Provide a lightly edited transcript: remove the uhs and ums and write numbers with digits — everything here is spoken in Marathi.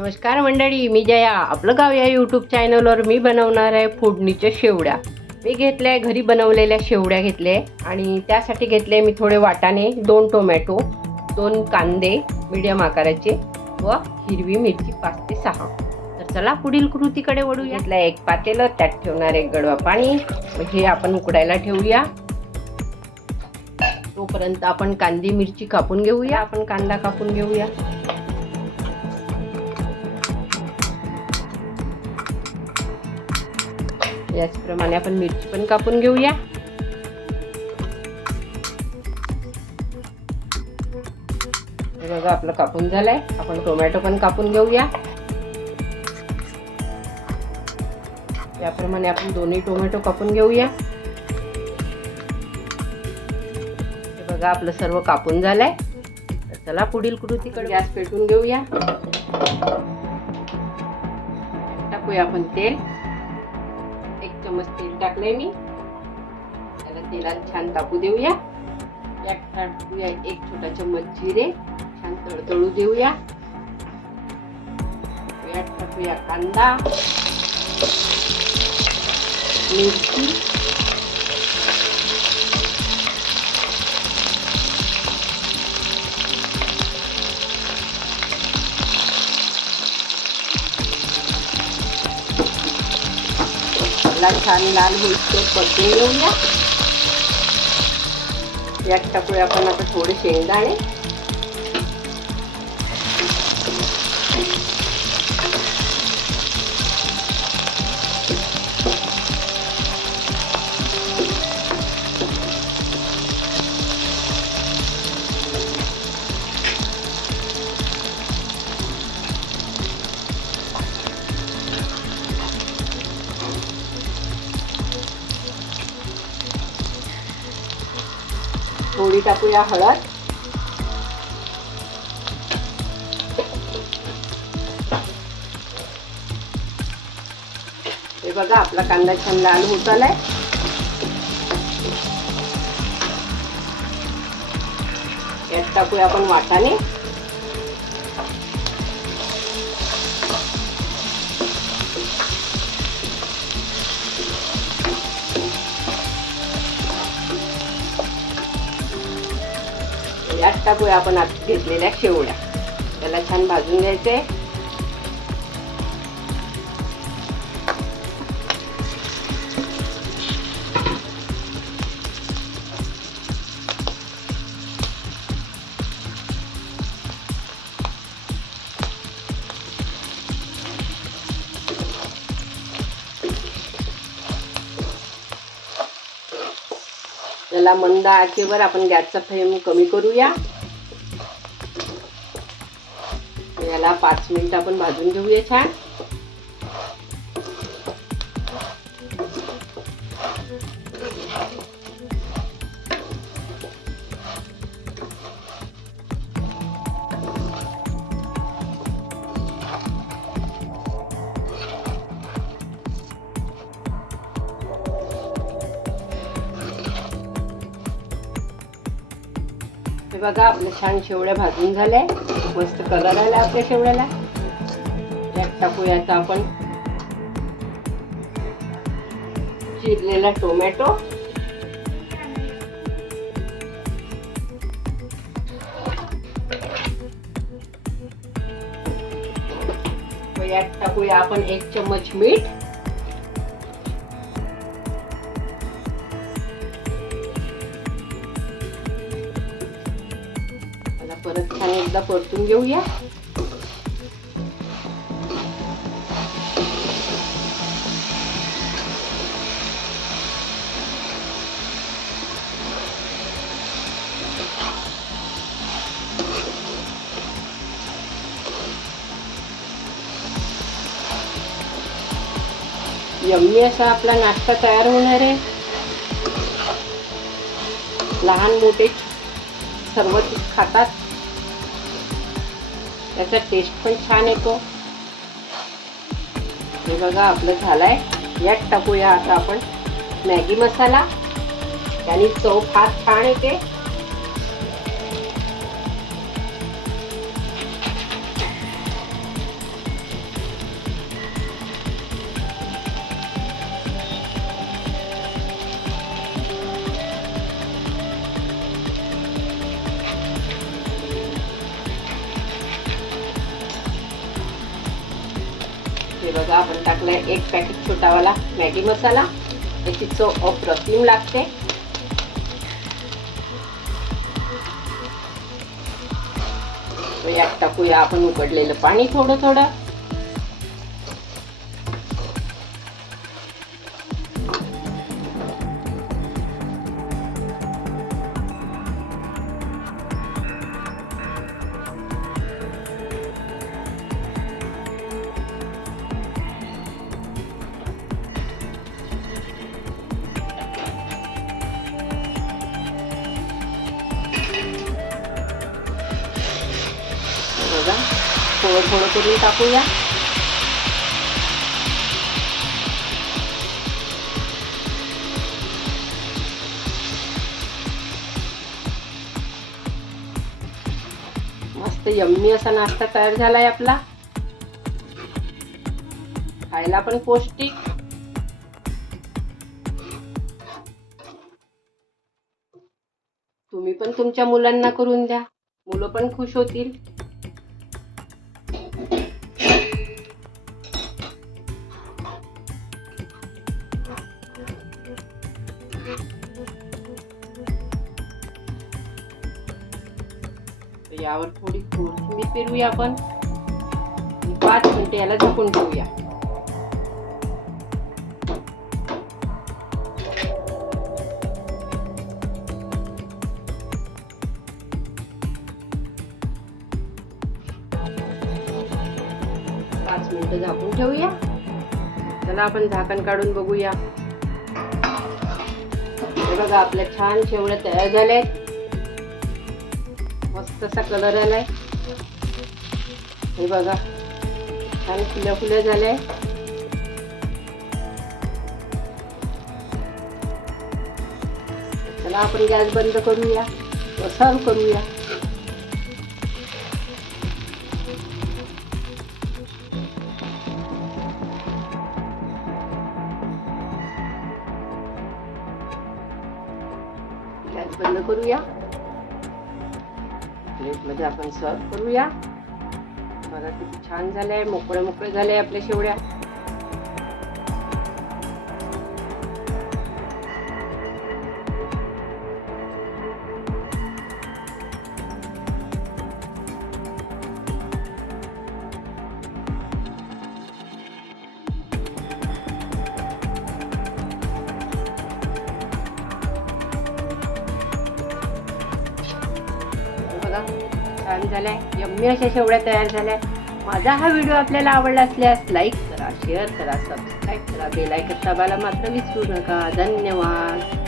नमस्कार मंडळी, मी जया. आपलं गाव या यूट्यूब चॅनलवर मी बनवणार आहे फोडणीच्या शेवड्या. मी घेतल्या घरी बनवलेल्या शेवड्या घेतल्या आणि त्यासाठी घेतले मी थोडे वाटाणे, 2 टोमॅटो, 2 कांदे मीडियम आकाराचे व हिरवी मिरची 5 ते 6. तर चला पुढील कृतीकडे वळूया. घेतला एक पातेलं, त्यात ठेवणार एक गडवा पाणी. हे आपण उकडायला ठेवूया. तोपर्यंत आपण कांदी मिरची कापून घेऊया. आपण कांदा कापून घेऊया. याचप्रमाणे आपण मिरची पण कापून घेऊया. हे बघा आपलं कापून झालंय. आपण टोमॅटो पण कापून घेऊया. याप्रमाणे आपण दोन्ही टोमॅटो कापून घेऊया. हे बघा आपलं सर्व कापून झालंय. तर चला पुढील कृतीकडे. गॅस पेटवून घेऊया. टाकूया आपण तेल. 1 चमच तेल टाकले मी. त्याला तेलात छान तापू देऊया. यात टाकूया 1 छोटा चमच जिरे. छान तळतळू देऊया. यात टाकूया कांदा, मिरची, छान लाल होईपर्यंत परतून घेऊया. यात टाकूया आपण आता थोडे शेंगदाणे. थोडी टाकूया हळद. हे बघा आपला कांदा छान लाल होत आलाय. यात टाकूया आपण वाटाणे. यात टाकूया आपण आता घेतलेल्या शेवड्या. त्याला छान भाजून घ्यायचे. त्याला मंद आचेवर आपण गॅसचा फ्लेम कमी करूया. याला 5 मिनिट आपण भाजून घेऊया छान. हे बघा आपल्या छान शेवड्या भाजून झाल्या. मस्त कलर आला आपल्या शेवड्याला. यात टाकूया आता आपण चिरलेला टोमॅटो. यात टाकूया आपण 1 चमच मीठ. परत छान एकदा परतून घेऊया. यम्मी असा आपला नाश्ता तयार होणार आहे. लहान मोठे सर्व खातात. त्याचा टेस्ट पण छान येतो. हे बघा आपलं झालंय. यात टाकूया आता आपण मॅगी मसाला. त्याने चव फार छान येते. बघा आपण टाकलाय 1 पॅकेट छोटावाला मॅगी मसाला. याची चव अप्रतिम लागते. यात टाकूया आपण उकडलेलं पाणी थोडं थोडं. बघा थोडं थोडं करून टाकूया. मस्त यम्मी असा नाश्ता तयार झालाय आपला. खायला पण पौष्टिक. तुम्ही पण तुमच्या मुलांना करून द्या, मुलं पण खुश होतील. यावर थोडी कोथिंबीर पेरूया आपण. 5 मिनिटे याला झाकून ठेवूया. झाकून ठेवूया. चला आपण झाकण काढून बघूया. हे बघा आपल्या छान शेवड्या तयार झाल्या. मस्त असा कलर आलाय. हे बघा छान फुल्या फुल्या झाल्या. चला आपण गॅस बंद करूया व सर्व करूया. गॅस बंद करूया. प्लेट मध्ये आपण सर्व करूया. बघा किती छान झालंय. मोकळे मोकळे झाले आपल्या शेवड्या. छान झालाय. यम्मी अशा शेवड्या तयार झाल्या. माझा हा व्हिडिओ आपल्याला आवडला असल्यास लाईक करा, शेअर करा, सबस्क्राईब करा, बेल आयकॉन दाबायला मात्र विसरू नका. धन्यवाद.